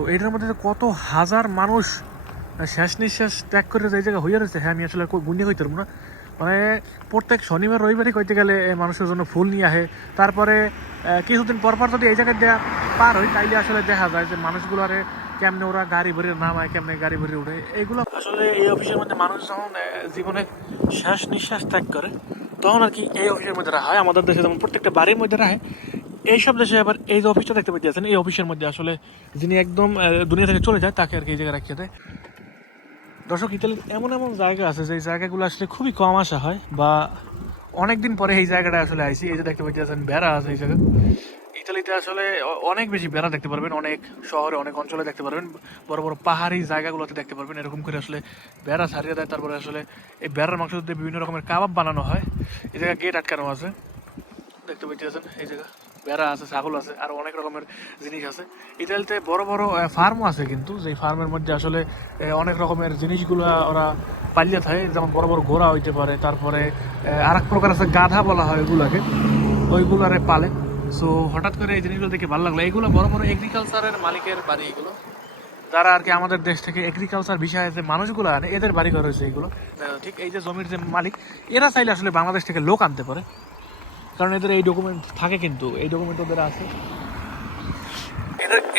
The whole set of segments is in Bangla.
তো এটার মধ্যে কত হাজার মানুষ শেষ নিঃশ্বাস ত্যাগ করে যে জায়গায় হইয়া রয়েছে, হ্যাঁ আমি আসলে গুণি হইতে পারবো না। মানে প্রত্যেক শনিবার রবিবারই কইতে গেলে মানুষের জন্য ফুল নিয়ে আহে। তারপরে কিছুদিন পর পর যদি এই জায়গায় দেওয়া পার হয় তাইলে আসলে দেখা যায় যে মানুষগুলোরে কেমনে ওরা গাড়ি ভরে নামায়, কেমনে গাড়ি ভরে উঠে। এগুলো আসলে এই অফিসের মধ্যে মানুষ যখন জীবনে শেষ নিঃশ্বাস ত্যাগ করে তখন আর কি এই অফিসের মধ্যে রাখা হয়। আমাদের দেশে যেমন প্রত্যেকটা বাড়ির মধ্যে রাখে, এইসব দেশে আবার এই যে অফিসটা দেখতে পাচ্ছেন, এই অফিসের মধ্যে আসলে যিনি একদম দুনিয়া থেকে চলে যায় তাকে আর কি এই জায়গায় রাখিয়ে দেয়। দর্শক, ইতালির এমন এমন জায়গা আছে যে জায়গাগুলো আসলে খুবই কম আসা হয়, বা অনেকদিন পরে এই জায়গাটা আসলে আইসি। এই যে দেখতে পাচ্ছেন বেড়া আছে এই জায়গা। ইতালিতে আসলে অনেক বেশি বেড়া দেখতে পারবেন, অনেক শহরে অনেক অঞ্চলে দেখতে পারবেন, বড় বড় পাহাড়ি জায়গাগুলোতে দেখতে পারবেন এরকম করে আসলে বেড়া ছাড়িয়ে দেয়। তারপরে আসলে এই বেড়ার মাংস দিয়ে বিভিন্ন রকমের কাবাব বানানো হয়। এই জায়গায় গেট আটকানো আছে, দেখতে পাচ্ছেন। এই জায়গা বেড়া আছে, ছাগল আছে, আর অনেক রকমের জিনিস আছে। ইতালিতে বড় বড় ফার্মও আছে, কিন্তু যেই ফার্মের মধ্যে আসলে অনেক রকমের জিনিসগুলো ওরা পালিয়ে থাকে, যেমন বড় বড় ঘোড়া হইতে পারে। তারপরে আর এক প্রকার আছে গাধা বলা হয় ওইগুলাকে, ওইগুলারে পালে। সো হঠাৎ করে এই জিনিসগুলো দেখে ভালো লাগলো। এইগুলো বড় বড় এগ্রিকালচারের মালিকের বাড়ি এগুলো, যারা আর কি আমাদের দেশ থেকে এগ্রিকালচার বিষয়ে যে মানুষগুলো আনে এদের বাড়ি ঘর হয়েছে এগুলো। ঠিক এই যে জমির যে মালিক, এরা চাইলে আসলে বাংলাদেশ থেকে লোক আনতে পারে, কারণ এদের এই ডকুমেন্ট থাকে, কিন্তু এই ডকুমেন্ট ওদের আছে।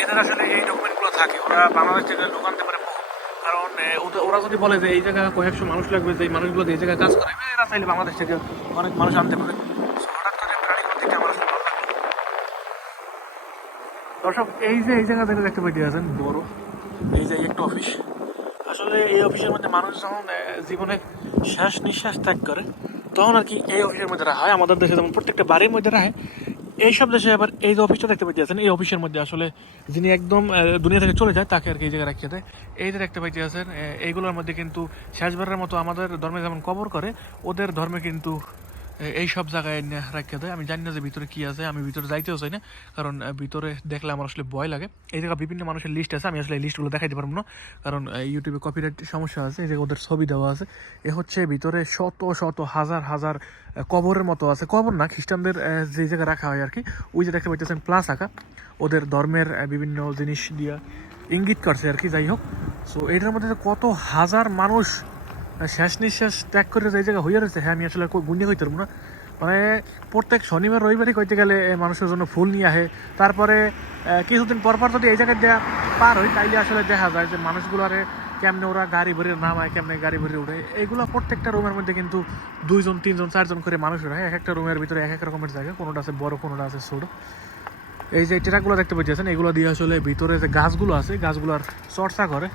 এদের আসলে এই ডকুমেন্টগুলো থাকে, ওরা বাংলাদেশ থেকে লোক আনতে পারে। কারণ ওরা যদি বলে যে এই জায়গায় কয়েকশো মানুষ লাগবে, যে এই মানুষগুলো এই জায়গায় কাজ করে, এরা চাইলে বাংলাদেশ থেকে অনেক মানুষ আনতে পারে। হঠাৎ করে প্রাণীগুলো থেকে আমার আসলে ভালো লাগলো। দর্শক, এই যে এই জায়গা থেকে দেখতে পাচ্ছেন বড়, এই যে একটা অফিস। আসলে এই অফিসের মধ্যে মানুষ যখন জীবনে শেষ নিঃশ্বাস ত্যাগ করে তখন আর কি এই অফিসের মধ্যে রাখা হয়। আমাদের দেশে যেমন প্রত্যেকটা বাড়ির মধ্যে রাখে, এইসব দেশে আবার এই যে অফিসটা দেখতে পাচ্ছেন, এই অফিসের মধ্যে আসলে যিনি একদম দুনিয়া থেকে চলে যায় তাকে আর কি এই জায়গায় রাখিয়ে দেয়। এই যে দেখতে পাচ্ছেন এইগুলোর মধ্যে কিন্তু শেষবারের মতো আমাদের ধর্মে যেমন কবর করে, ওদের ধর্মে কিন্তু এই সব জায়গায় রাখিয়ে দেয়। আমি জানি না যে ভিতরে কি আছে, আমি ভিতরে যাইতেও চাই না, কারণ ভিতরে দেখলে আমার আসলে ভয় লাগে। এই জায়গায় বিভিন্ন মানুষের লিস্ট আছে, আমি আসলে এই লিস্টগুলো দেখাইতে পারবো না, কারণ ইউটিউবে কপিরাইট সমস্যা আছে। এই যে ওদের ছবি দেওয়া আছে, এ হচ্ছে ভিতরে শত শত হাজার হাজার কবরের মতো আছে। কবর না, খ্রিস্টানদের যে জায়গায় রাখা হয় আর কি, ওই যে দেখতে পাচ্ছেন প্লাস আঁকা, ওদের ধর্মের বিভিন্ন জিনিস দিয়া ইঙ্গিত করছে আর কি। যাই হোক, সো এটার মধ্যে কত হাজার মানুষ শেষ নিঃশ্বাস ত্যাগ করে যে জায়গায় হইয়া রয়েছে, হ্যাঁ আমি আসলে গুণি হইতে পারবো না। মানে প্রত্যেক শনিবার রবিবারই কইতে গেলে মানুষের জন্য ফুল নিয়ে আহে। তারপরে কিছুদিন পর পর যদি এই জায়গায় দেওয়া পার হয় তাইলে আসলে দেখা যায় যে মানুষগুলোরে কেমনে ওরা গাড়ি ভরে নামায়, কেমনে গাড়ি ভরে উঠে। এইগুলো প্রত্যেকটা রুমের মধ্যে কিন্তু 2 জন 3 জন 4 জন করে মানুষ রাখে। এক একটা রুমের ভিতরে এক এক রকমের জায়গা, কোনোটা আছে বড়, কোনোটা আছে ছোটো। এই যে ট্রাকগুলো দেখতে পাচ্ছেন, এগুলো দিয়ে আসলে ভিতরে যে গাছগুলো আছে গাছগুলোর চর্চা করে।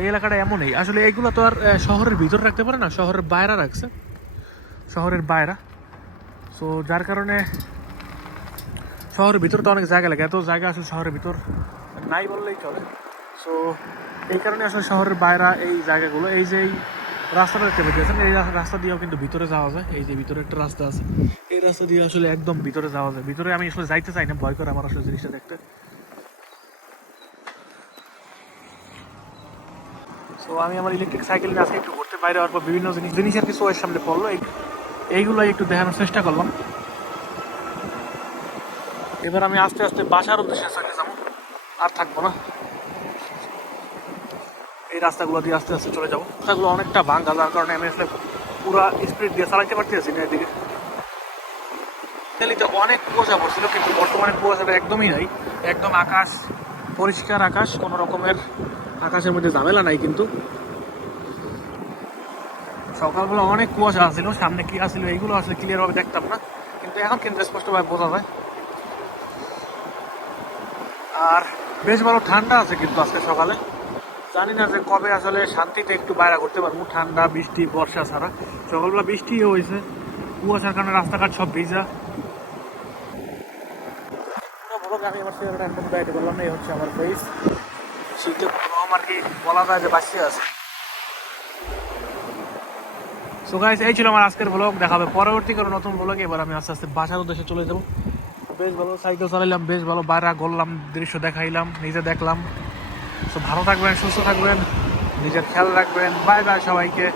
এই এলাকাটা এমনই আসলে, এইগুলো তো আর শহরের ভিতরে রাখতে পারে না, শহরের বাইরে রাখছে, শহরের বাইরে। সো যার কারণে শহরের ভিতরে তো অনেক জায়গা লাগে, এত জায়গা আসলে শহরের ভিতর নাই বললেই চলে। সো এই কারণে আসলে শহরের বাইরে এই জায়গাগুলো। এই যে এই রাস্তাটা দেখতে পেয়েছেন, এই রাস্তা দিয়েও কিন্তু ভিতরে যাওয়া যায়। এই যে ভিতরে একটা রাস্তা আছে, এই রাস্তা দিয়ে আসলে একদম ভিতরে যাওয়া যায়। ভিতরে আমি আসলে যাইতে চাই না, ভয় করে আমার আসলে জিনিসটা দেখতে। তো আমি আমার ইলেকট্রিক সাইকেল নিয়ে আজকে একটু ঘুরতে বাইরে হওয়ার পর বিভিন্ন জিনিসের কিছু ওর সামনে পড়লো, এইগুলাই একটু দেখানোর চেষ্টা করলাম। এবার আমি আস্তে আস্তে বাসার উদ্দেশ্যে চলে যাবো, আর থাকবো না। এই রাস্তাগুলো দিয়ে আস্তে আস্তে চলে যাবো। রাস্তাগুলো অনেকটা ভাঙা, যার কারণে আমি আসলে পুরো স্পিড দিয়ে চালাইতে পারতেছি না এদিকে। দিল্লিতে অনেক কুয়াশা পড়ছিল, কিন্তু বর্তমানে কুয়াশাটা একদমই নাই। একদম আকাশ পরিষ্কার আকাশ, কোনো রকমের আকাশের মধ্যে ঝামেলা নাই। কিন্তু সকালবেলা অনেক কুয়াশা আসছিল, সামনে কি আসছিল এইগুলো আসলে ক্লিয়ার ভাবে দেখতাম না, কিন্তু এখন কিন্তু স্পষ্টভাবে বোঝা যায়। আর বেশ ভালো ঠান্ডা আছে কিন্তু আজকে সকালে। জানি না যে কবে আসলে শান্তিতে একটু বাইরে ঘুরতে পারবো, ঠান্ডা বৃষ্টি বর্ষা ছাড়া। সকালবেলা বৃষ্টিও হয়েছে, কুয়াশার কারণে রাস্তাঘাট সব ভিজা। পুরো আমি আমার চেহারাটা এখন বাইরে করলাম না, এই হচ্ছে আমার ফেস। শীতে কম আর কি বলা যায় যে বাঁচিয়ে আছে। সো গাইস, এই ছিল আমার আজকের ব্লগ। দেখাবে পরবর্তী কোনো নতুন ব্লগে। এবার আমি আস্তে আস্তে বাসার উদ্দেশ্যে চলে যাবো। বেশ ভালো সাইকেল চালাইলাম, বেশ ভালো বাইরে ঘুরলাম, দৃশ্য দেখাইলাম, নিজে দেখলাম। তো ভালো থাকবেন, সুস্থ থাকবেন, নিজের খেয়াল রাখবেন। বাই বাই সবাইকে।